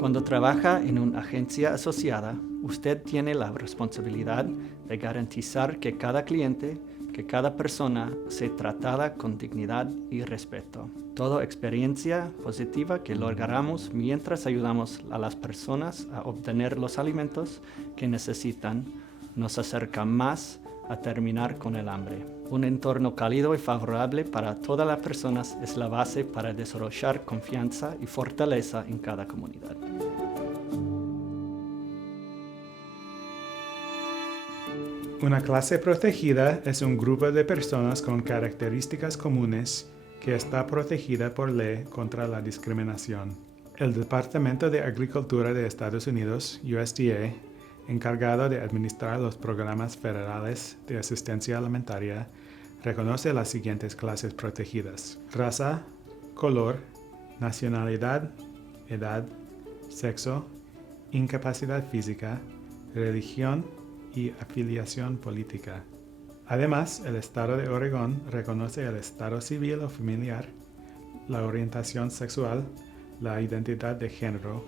Cuando trabaja en una agencia asociada, usted tiene la responsabilidad de garantizar que cada cliente, que cada persona sea tratada con dignidad y respeto. Toda experiencia positiva que logramos mientras ayudamos a las personas a obtener los alimentos que necesitan nos acerca más a terminar con el hambre. Un entorno cálido y favorable para todas las personas es la base para desarrollar confianza y fortaleza en cada comunidad. Una clase protegida es un grupo de personas con características comunes que está protegida por ley contra la discriminación. El Departamento de Agricultura de Estados Unidos, USDA, encargado de administrar los programas federales de asistencia alimentaria, reconoce las siguientes clases protegidas: raza, color, nacionalidad, edad, sexo, incapacidad física, religión y afiliación política. Además, el Estado de Oregón reconoce el estado civil o familiar, la orientación sexual, la identidad de género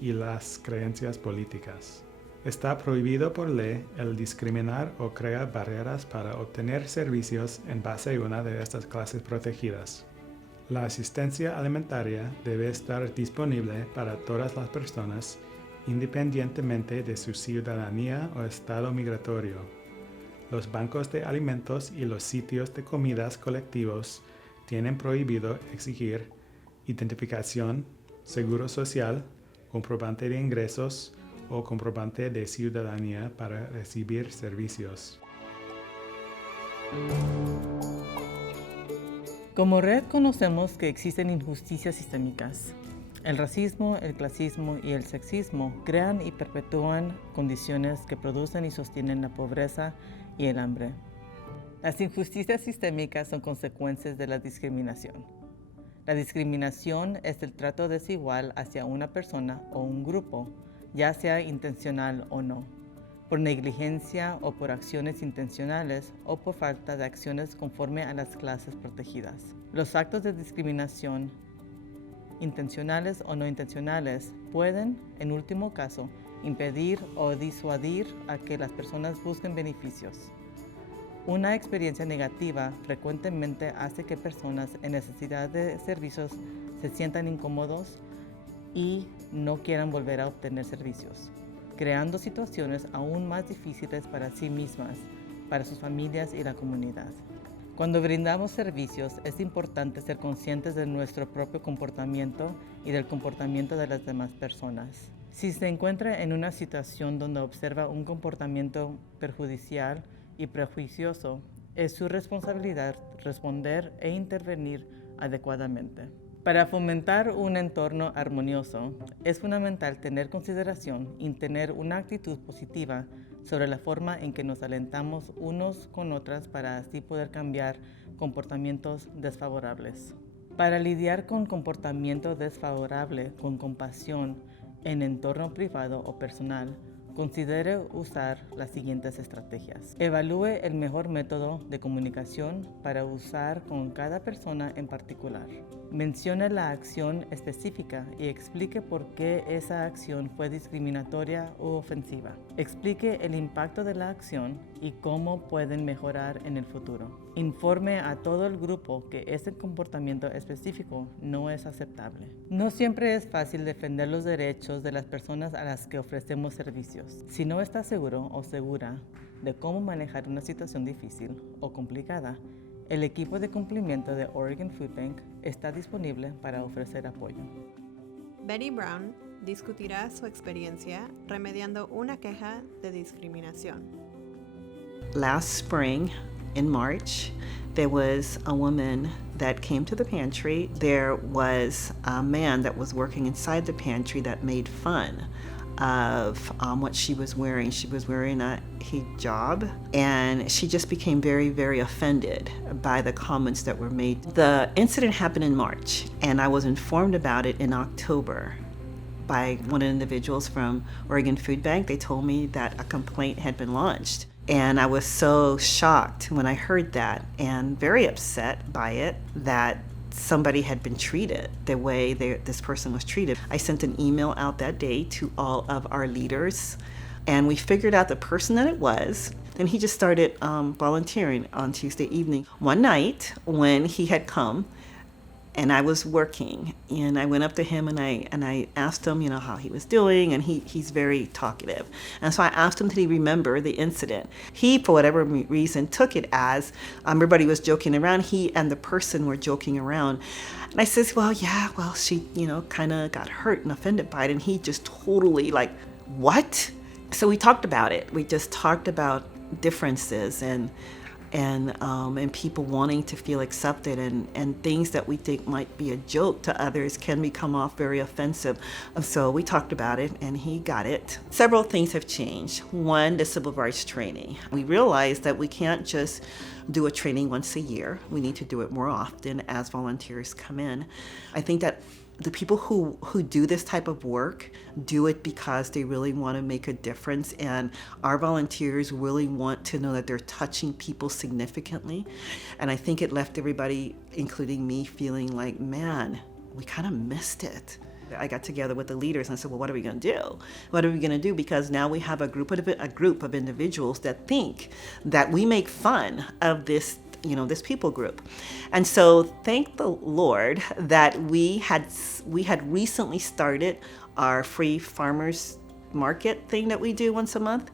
y las creencias políticas. Está prohibido por ley el discriminar o crear barreras para obtener servicios en base a una de estas clases protegidas. La asistencia alimentaria debe estar disponible para todas las personas, independientemente de su ciudadanía o estado migratorio. Los bancos de alimentos y los sitios de comidas colectivos tienen prohibido exigir identificación, seguro social, comprobante de ingresos o comprobante de ciudadanía para recibir servicios. Como red conocemos que existen injusticias sistémicas. El racismo, el clasismo y el sexismo crean y perpetúan condiciones que producen y sostienen la pobreza y el hambre. Las injusticias sistémicas son consecuencias de la discriminación. La discriminación es el trato desigual hacia una persona o un grupo, ya sea intencional o no, por negligencia o por acciones intencionales o por falta de acciones conforme a las clases protegidas. Los actos de discriminación, intencionales o no intencionales, pueden, en último caso, impedir o disuadir a que las personas busquen beneficios. Una experiencia negativa frecuentemente hace que personas en necesidad de servicios se sientan incómodos y no quieran volver a obtener servicios, creando situaciones aún más difíciles para sí mismas, para sus familias y la comunidad. Cuando brindamos servicios, es importante ser conscientes de nuestro propio comportamiento y del comportamiento de las demás personas. Si se encuentra en una situación donde observa un comportamiento perjudicial y prejuicioso, es su responsabilidad responder e intervenir adecuadamente. Para fomentar un entorno armonioso, es fundamental tener consideración y tener una actitud positiva sobre la forma en que nos alentamos unos con otras para así poder cambiar comportamientos desfavorables. Para lidiar con comportamiento desfavorable con compasión en entorno privado o personal, considere usar las siguientes estrategias. Evalúe el mejor método de comunicación para usar con cada persona en particular. Mencione la acción específica y explique por qué esa acción fue discriminatoria u ofensiva. Explique el impacto de la acción y cómo pueden mejorar en el futuro. Informe a todo el grupo que ese comportamiento específico no es aceptable. No siempre es fácil defender los derechos de las personas a las que ofrecemos servicios. Si no está seguro o segura de cómo manejar una situación difícil o complicada, el equipo de cumplimiento de Oregon Food Bank está disponible para ofrecer apoyo. Betty Brown discutirá su experiencia remediando una queja de discriminación. Last spring, in March, there was a woman that came to the pantry. There was a man that was working inside the pantry that made fun of what she was wearing. She was wearing a hijab, and she just became very, very offended by the comments that were made. The incident happened in March, and I was informed about it in October by one of the individuals from Oregon Food Bank. They told me that a complaint had been launched. And I was so shocked when I heard that and very upset by it that somebody had been treated the way this person was treated. I sent an email out that day to all of our leaders, and we figured out the person that it was. Then he just started volunteering on Tuesday evening. One night when he had come, and I was working, and I went up to him and I asked him, how he was doing, and he's very talkative. And so I asked him, did he remember the incident? He, for whatever reason, took it as everybody was joking around. He and the person were joking around. And I says, she, kind of got hurt and offended by it. And he just totally what? So we talked about it. We just talked about differences and people wanting to feel accepted, and things that we think might be a joke to others can become off very offensive. So we talked about it and he got it. Several things have changed. One, the civil rights training. We realized that we can't just do a training once a year. We need to do it more often as volunteers come in. I think that the people who do this type of work do it because they really want to make a difference, and our volunteers really want to know that they're touching people significantly. And I think it left everybody, including me, feeling like, man, we kind of missed it. I got together with the leaders and I said, well, what are we going to do? What are we going to do? Because now we have a group of individuals that think that we make fun of this people group. And so thank the Lord that we had recently started our free farmers market thing that we do once a month.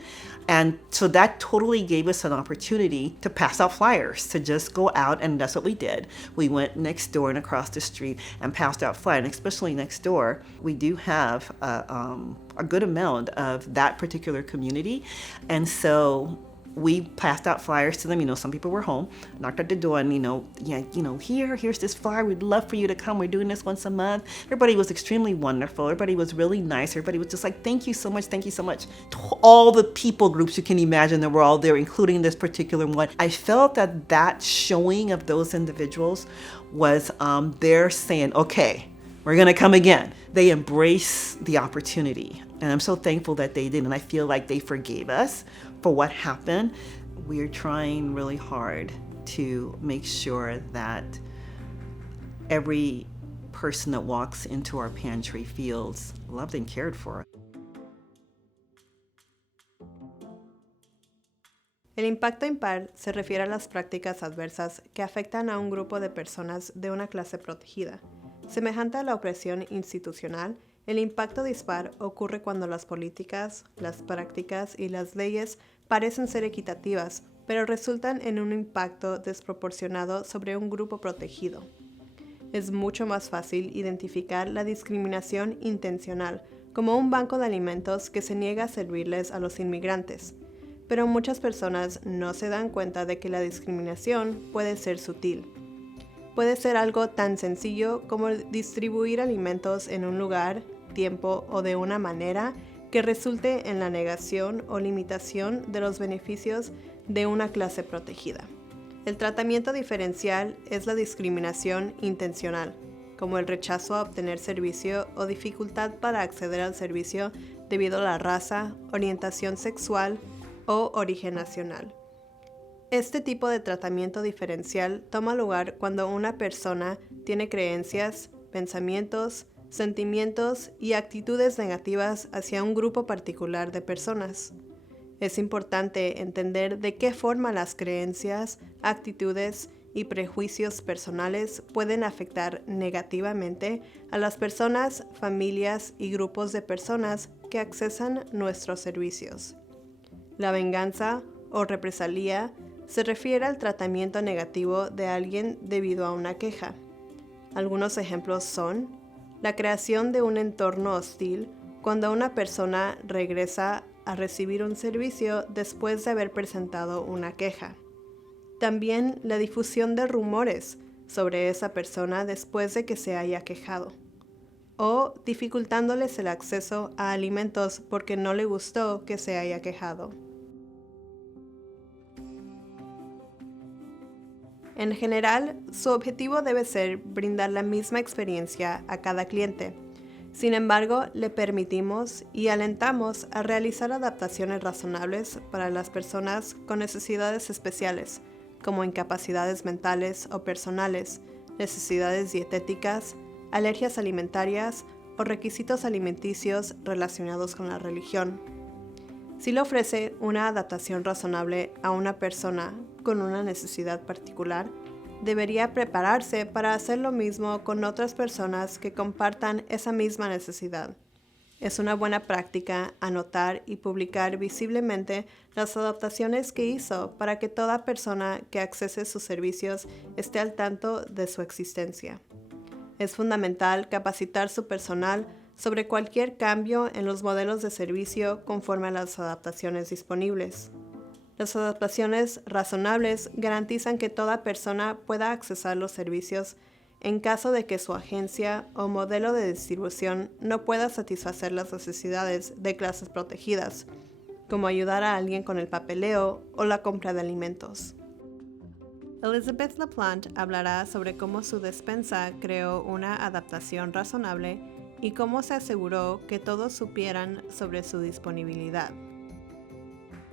And so that totally gave us an opportunity to pass out flyers, to just go out, and that's what we did. We went next door and across the street and passed out flyers, and especially next door, we do have a good amount of that particular community. And so we passed out flyers to them. Some people were home, knocked at the door, and here's this flyer. We'd love for you to come. We're doing this once a month. Everybody was extremely wonderful. Everybody was really nice. Everybody was just like, thank you so much. Thank you so much. All the people groups you can imagine that were all there, including this particular one. I felt that showing of those individuals was they're saying, okay, we're going to come again. They embrace the opportunity. And I'm so thankful that they did. And I feel like they forgave us for what happened. We're trying really hard to make sure that every person that walks into our pantry feels loved and cared for. El impacto impar se refiere a las prácticas adversas que afectan a un grupo de personas de una clase protegida. Semejante a la opresión institucional, el impacto dispar ocurre cuando las políticas, las prácticas y las leyes parecen ser equitativas, pero resultan en un impacto desproporcionado sobre un grupo protegido. Es mucho más fácil identificar la discriminación intencional como un banco de alimentos que se niega a servirles a los inmigrantes, pero muchas personas no se dan cuenta de que la discriminación puede ser sutil. Puede ser algo tan sencillo como distribuir alimentos en un lugar, tiempo o de una manera que resulte en la negación o limitación de los beneficios de una clase protegida. El tratamiento diferencial es la discriminación intencional, como el rechazo a obtener servicio o dificultad para acceder al servicio debido a la raza, orientación sexual o origen nacional. Este tipo de tratamiento diferencial toma lugar cuando una persona tiene creencias, pensamientos, sentimientos y actitudes negativas hacia un grupo particular de personas. Es importante entender de qué forma las creencias, actitudes y prejuicios personales pueden afectar negativamente a las personas, familias y grupos de personas que accesan nuestros servicios. La venganza o represalia se refiere al tratamiento negativo de alguien debido a una queja. Algunos ejemplos son la creación de un entorno hostil cuando una persona regresa a recibir un servicio después de haber presentado una queja. También la difusión de rumores sobre esa persona después de que se haya quejado, o dificultándoles el acceso a alimentos porque no le gustó que se haya quejado. En general, su objetivo debe ser brindar la misma experiencia a cada cliente. Sin embargo, le permitimos y alentamos a realizar adaptaciones razonables para las personas con necesidades especiales, como incapacidades mentales o personales, necesidades dietéticas, alergias alimentarias o requisitos alimenticios relacionados con la religión. Si le ofrece una adaptación razonable a una persona con una necesidad particular, debería prepararse para hacer lo mismo con otras personas que compartan esa misma necesidad. Es una buena práctica anotar y publicar visiblemente las adaptaciones que hizo para que toda persona que accese sus servicios esté al tanto de su existencia. Es fundamental capacitar su personal sobre cualquier cambio en los modelos de servicio conforme a las adaptaciones disponibles. Las adaptaciones razonables garantizan que toda persona pueda accesar los servicios en caso de que su agencia o modelo de distribución no pueda satisfacer las necesidades de clases protegidas, como ayudar a alguien con el papeleo o la compra de alimentos. Elizabeth LaPlante hablará sobre cómo su despensa creó una adaptación razonable y cómo se aseguró que todos supieran sobre su disponibilidad.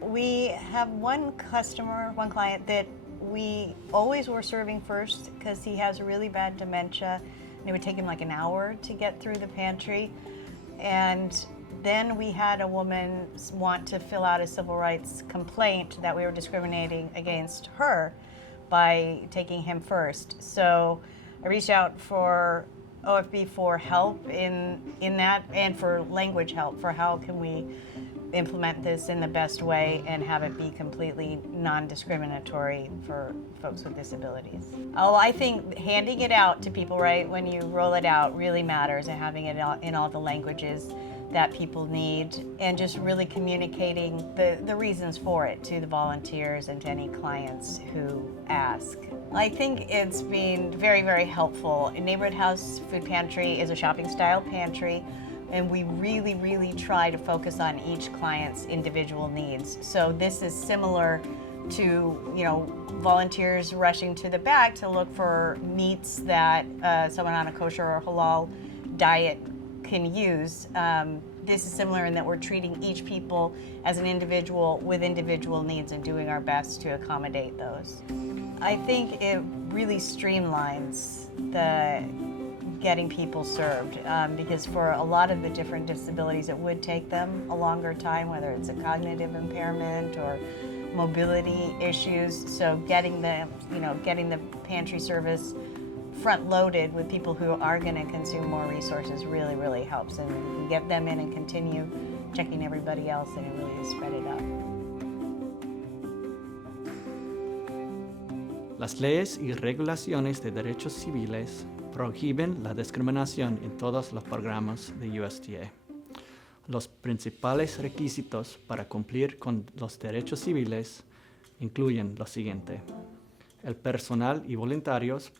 We have one client that we always were serving first because he has really bad dementia and it would take him like an hour to get through the pantry. And then we had a woman want to fill out a civil rights complaint that we were discriminating against her by taking him first. So I reached out for OFB for help in that and for language help for how can we implement this in the best way and have it be completely non-discriminatory for folks with disabilities. Oh, I think handing it out to people, right, when you roll it out really matters, and having it in all the languages that people need, and just really communicating the reasons for it to the volunteers and to any clients who ask. I think it's been very, very helpful. Neighborhood House Food Pantry is a shopping style pantry, and we really, really try to focus on each client's individual needs. So this is similar to, volunteers rushing to the back to look for meats that someone on a kosher or halal diet can use. This is similar in that we're treating each people as an individual with individual needs and doing our best to accommodate those. I think it really streamlines the getting people served because for a lot of the different disabilities it would take them a longer time, whether it's a cognitive impairment or mobility issues. So getting the pantry service front-loaded with people who are going to consume more resources really, really helps, and we can get them in and continue checking everybody else, and it really is spread it out. Las leyes y regulaciones de derechos civiles prohíben la discriminación en todos los programas de USDA. Los principales requisitos para cumplir con los derechos civiles incluyen lo siguiente: el personal y voluntarios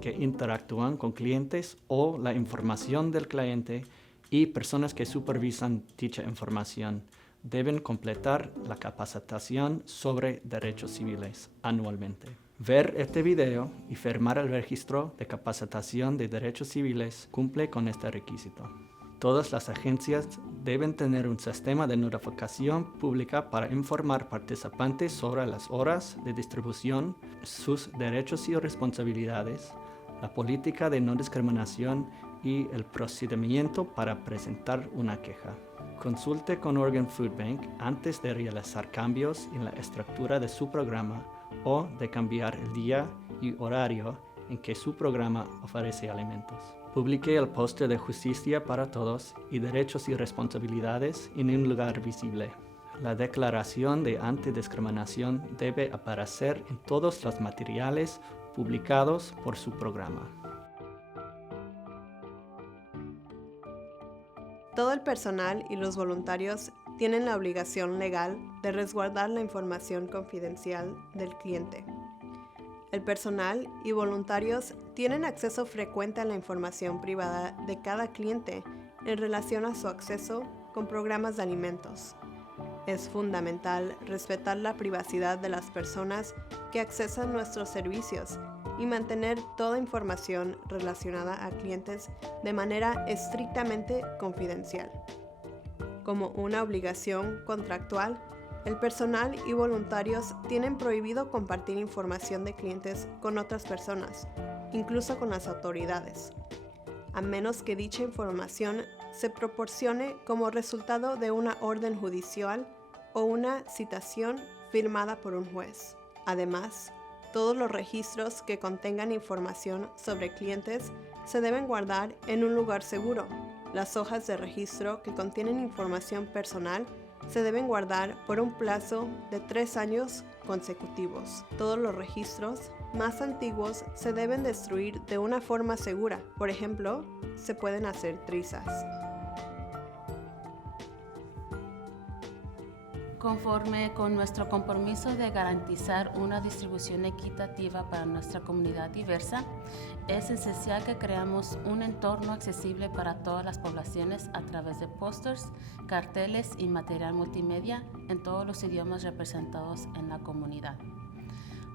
que interactúan con clientes o la información del cliente y personas que supervisan dicha información deben completar la capacitación sobre derechos civiles anualmente. Ver este video y firmar el registro de capacitación de derechos civiles cumple con este requisito. Todas las agencias deben tener un sistema de notificación pública para informar participantes sobre las horas de distribución, sus derechos y responsabilidades, la política de no discriminación y el procedimiento para presentar una queja. Consulte con Oregon Food Bank antes de realizar cambios en la estructura de su programa o de cambiar el día y horario en que su programa ofrece alimentos. Publique el póster de Justicia para Todos y Derechos y Responsabilidades en un lugar visible. La declaración de antidiscriminación debe aparecer en todos los materiales publicados por su programa. Todo el personal y los voluntarios tienen la obligación legal de resguardar la información confidencial del cliente. El personal y voluntarios tienen acceso frecuente a la información privada de cada cliente en relación a su acceso con programas de alimentos. Es fundamental respetar la privacidad de las personas que accesan nuestros servicios y mantener toda información relacionada a clientes de manera estrictamente confidencial. Como una obligación contractual, el personal y voluntarios tienen prohibido compartir información de clientes con otras personas, incluso con las autoridades, a menos que dicha información se proporcione como resultado de una orden judicial o una citación firmada por un juez. Además, todos los registros que contengan información sobre clientes se deben guardar en un lugar seguro. Las hojas de registro que contienen información personal se deben guardar por un plazo de 3 años consecutivos. Todos los registros más antiguos se deben destruir de una forma segura. Por ejemplo, se pueden hacer trizas. Conforme con nuestro compromiso de garantizar una distribución equitativa para nuestra comunidad diversa, es esencial que creamos un entorno accesible para todas las poblaciones a través de pósters, carteles y material multimedia en todos los idiomas representados en la comunidad.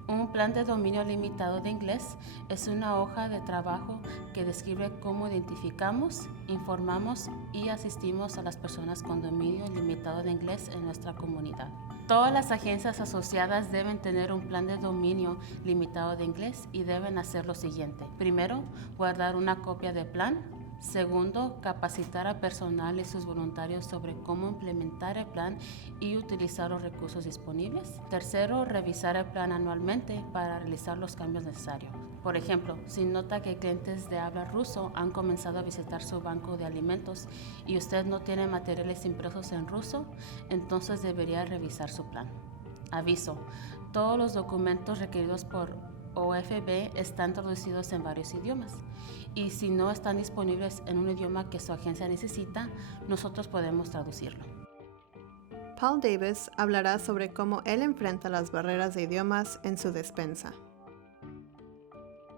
Un plan de dominio limitado de inglés es una hoja de trabajo que describe cómo identificamos, informamos y asistimos a las personas con dominio limitado de inglés en nuestra comunidad. Todas las agencias asociadas deben tener un plan de dominio limitado de inglés y deben hacer lo siguiente. Primero, guardar una copia del plan. Segundo, capacitar a personal y sus voluntarios sobre cómo implementar el plan y utilizar los recursos disponibles. Tercero, revisar el plan anualmente para realizar los cambios necesarios. Por ejemplo, si nota que clientes de habla ruso han comenzado a visitar su banco de alimentos y usted no tiene materiales impresos en ruso, entonces debería revisar su plan. Aviso: todos los documentos requeridos por OFB están traducidos en varios idiomas, y si no están disponibles en un idioma que su agencia necesita, nosotros podemos traducirlo. Paul Davis hablará sobre cómo él enfrenta las barreras de idiomas en su despensa.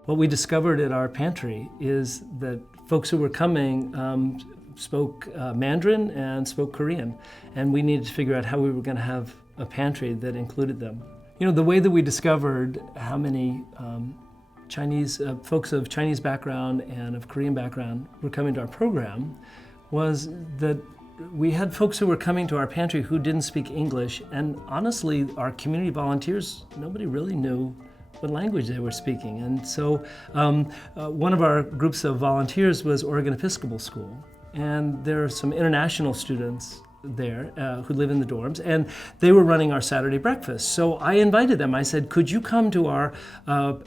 What we discovered at our pantry is that folks who were coming spoke Mandarin and spoke Korean, and we needed to figure out how we were going to have a pantry that included them. You know, the way that we discovered how many Chinese folks of Chinese background and of Korean background were coming to our program was that we had folks who were coming to our pantry who didn't speak English, and honestly, our community volunteers, nobody really knew what language they were speaking. And so one of our groups of volunteers was Oregon Episcopal School, and there are some international students there who live in the dorms, and they were running our Saturday breakfast. So I invited them. I said, could you come to our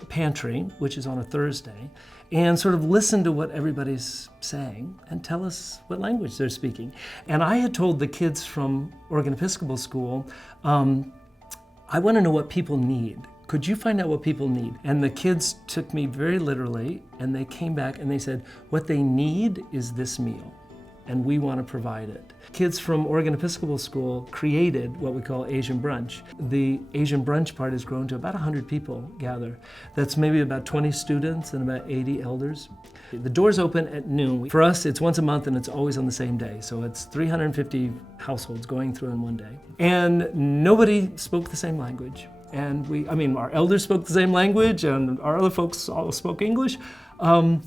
pantry, which is on a Thursday, and sort of listen to what everybody's saying and tell us what language they're speaking. And I had told the kids from Oregon Episcopal School, I want to know what people need. Could you find out what people need? And the kids took me very literally, and they came back and they said, what they need is this meal, and we want to provide it. Kids from Oregon Episcopal School created what we call Asian Brunch. The Asian Brunch part has grown to about 100 people gather. That's maybe about 20 students and about 80 elders. The doors open at noon. For us, it's once a month and it's always on the same day. So it's 350 households going through in one day. And nobody spoke the same language. And our elders spoke the same language and our other folks all spoke English. And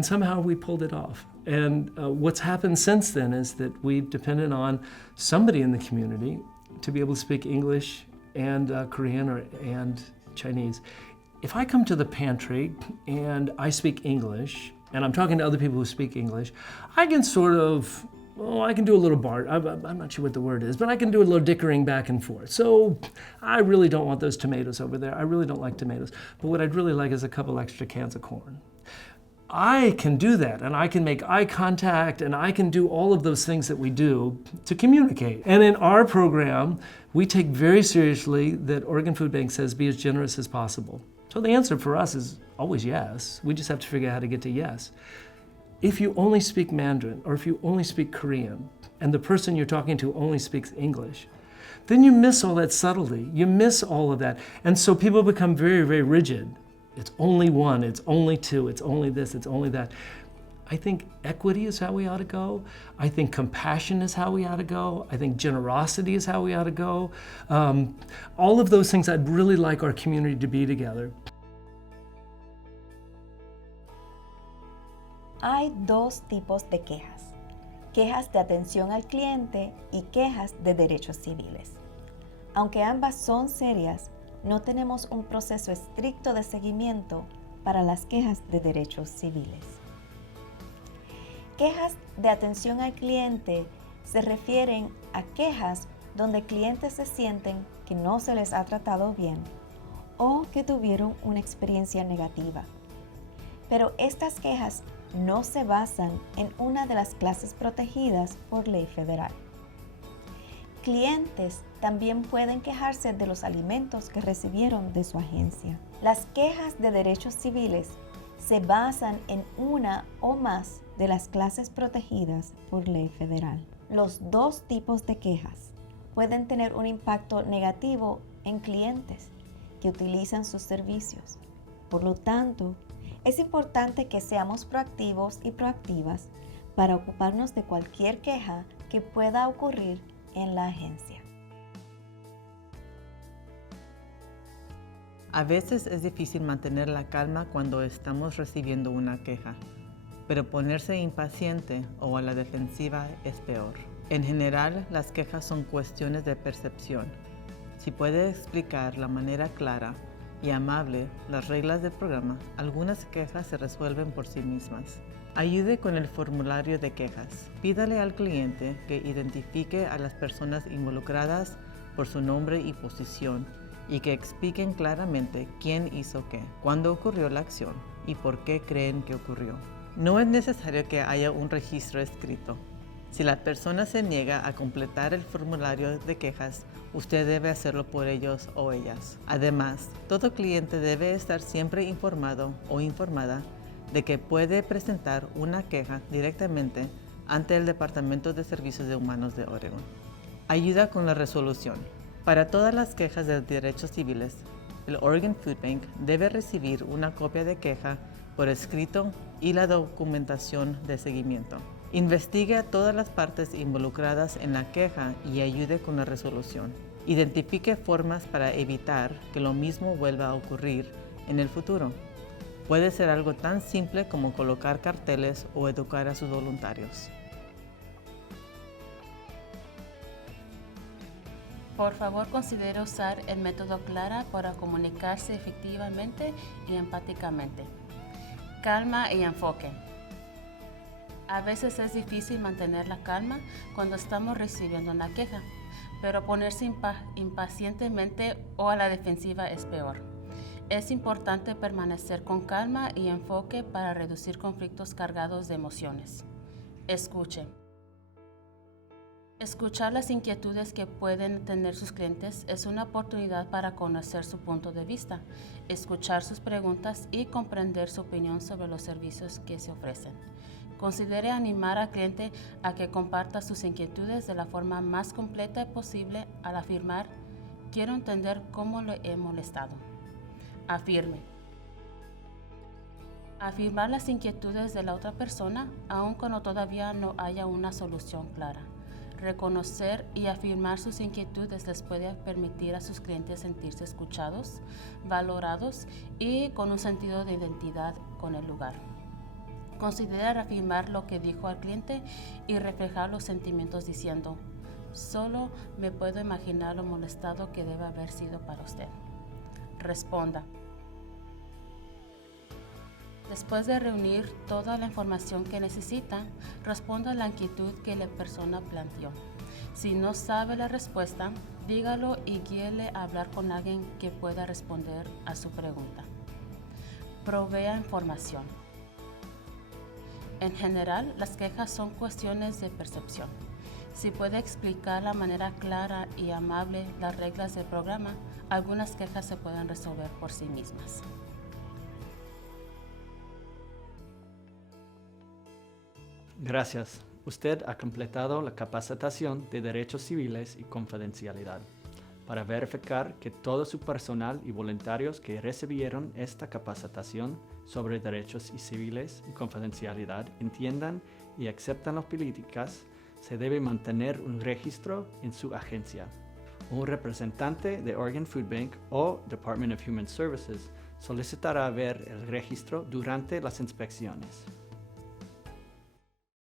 somehow we pulled it off. And what's happened since then is that we've depended on somebody in the community to be able to speak English and Korean and Chinese. If I come to the pantry and I speak English, and I'm talking to other people who speak English, I can sort of, I can do a little I'm not sure what the word is, but I can do a little dickering back and forth. So I really don't want those tomatoes over there. I really don't like tomatoes. But what I'd really like is a couple extra cans of corn. I can do that, and I can make eye contact, and I can do all of those things that we do to communicate. And in our program, we take very seriously that Oregon Food Bank says be as generous as possible. So the answer for us is always yes. We just have to figure out how to get to yes. If you only speak Mandarin, or if you only speak Korean, and the person you're talking to only speaks English, then you miss all that subtlety. You miss all of that. And so people become very, very rigid. It's only one, it's only two, it's only this, it's only that. I think equity is how we ought to go. I think compassion is how we ought to go. I think generosity is how we ought to go. All of those things I'd really like our community to be together. Hay dos tipos de quejas: quejas de atención al cliente y quejas de derechos civiles. Aunque ambas son serias, no tenemos un proceso estricto de seguimiento para las quejas de derechos civiles. Quejas de atención al cliente se refieren a quejas donde clientes se sienten que no se les ha tratado bien o que tuvieron una experiencia negativa. Pero estas quejas no se basan en una de las clases protegidas por ley federal. Clientes también pueden quejarse de los alimentos que recibieron de su agencia. Las quejas de derechos civiles se basan en una o más de las clases protegidas por ley federal. Los dos tipos de quejas pueden tener un impacto negativo en clientes que utilizan sus servicios. Por lo tanto, es importante que seamos proactivos y proactivas para ocuparnos de cualquier queja que pueda ocurrir en la agencia. A veces es difícil mantener la calma cuando estamos recibiendo una queja, pero ponerse impaciente o a la defensiva es peor. En general, las quejas son cuestiones de percepción. Si puede explicar de manera clara y amable las reglas del programa, algunas quejas se resuelven por sí mismas. Ayude con el formulario de quejas. Pídale al cliente que identifique a las personas involucradas por su nombre y posición y que expliquen claramente quién hizo qué, cuándo ocurrió la acción y por qué creen que ocurrió. No es necesario que haya un registro escrito. Si la persona se niega a completar el formulario de quejas, usted debe hacerlo por ellos o ellas. Además, todo cliente debe estar siempre informado o informada de que puede presentar una queja directamente ante el Departamento de Servicios Humanos de Oregon. Ayuda con la resolución. Para todas las quejas de derechos civiles, el Oregon Food Bank debe recibir una copia de queja por escrito y la documentación de seguimiento. Investigue a todas las partes involucradas en la queja y ayude con la resolución. Identifique formas para evitar que lo mismo vuelva a ocurrir en el futuro. Puede ser algo tan simple como colocar carteles o educar a sus voluntarios. Por favor, considere usar el método CLARA para comunicarse efectivamente y empáticamente. Calma y enfoque. A veces es difícil mantener la calma cuando estamos recibiendo una queja, pero ponerse impacientemente o a la defensiva es peor. Es importante permanecer con calma y enfoque para reducir conflictos cargados de emociones. Escuche. Escuchar las inquietudes que pueden tener sus clientes es una oportunidad para conocer su punto de vista, escuchar sus preguntas y comprender su opinión sobre los servicios que se ofrecen. Considere animar al cliente a que comparta sus inquietudes de la forma más completa posible al afirmar: quiero entender cómo le he molestado. Afirme. Afirmar las inquietudes de la otra persona, aun cuando todavía no haya una solución clara. Reconocer y afirmar sus inquietudes les puede permitir a sus clientes sentirse escuchados, valorados y con un sentido de identidad con el lugar. Considera afirmar lo que dijo al cliente y reflejar los sentimientos diciendo: solo me puedo imaginar lo molestado que debe haber sido para usted. Responda. Después de reunir toda la información que necesita, responda a la inquietud que la persona planteó. Si no sabe la respuesta, dígalo y guíele a hablar con alguien que pueda responder a su pregunta. Provea información. En general, las quejas son cuestiones de percepción. Si puede explicar de manera clara y amable las reglas del programa, algunas quejas se pueden resolver por sí mismas. Gracias. Usted ha completado la capacitación de derechos civiles y confidencialidad. Para verificar que todo su personal y voluntarios que recibieron esta capacitación sobre derechos civiles y confidencialidad entiendan y aceptan las políticas, se debe mantener un registro en su agencia. Un representante de Oregon Food Bank o Department of Human Services solicitará ver el registro durante las inspecciones.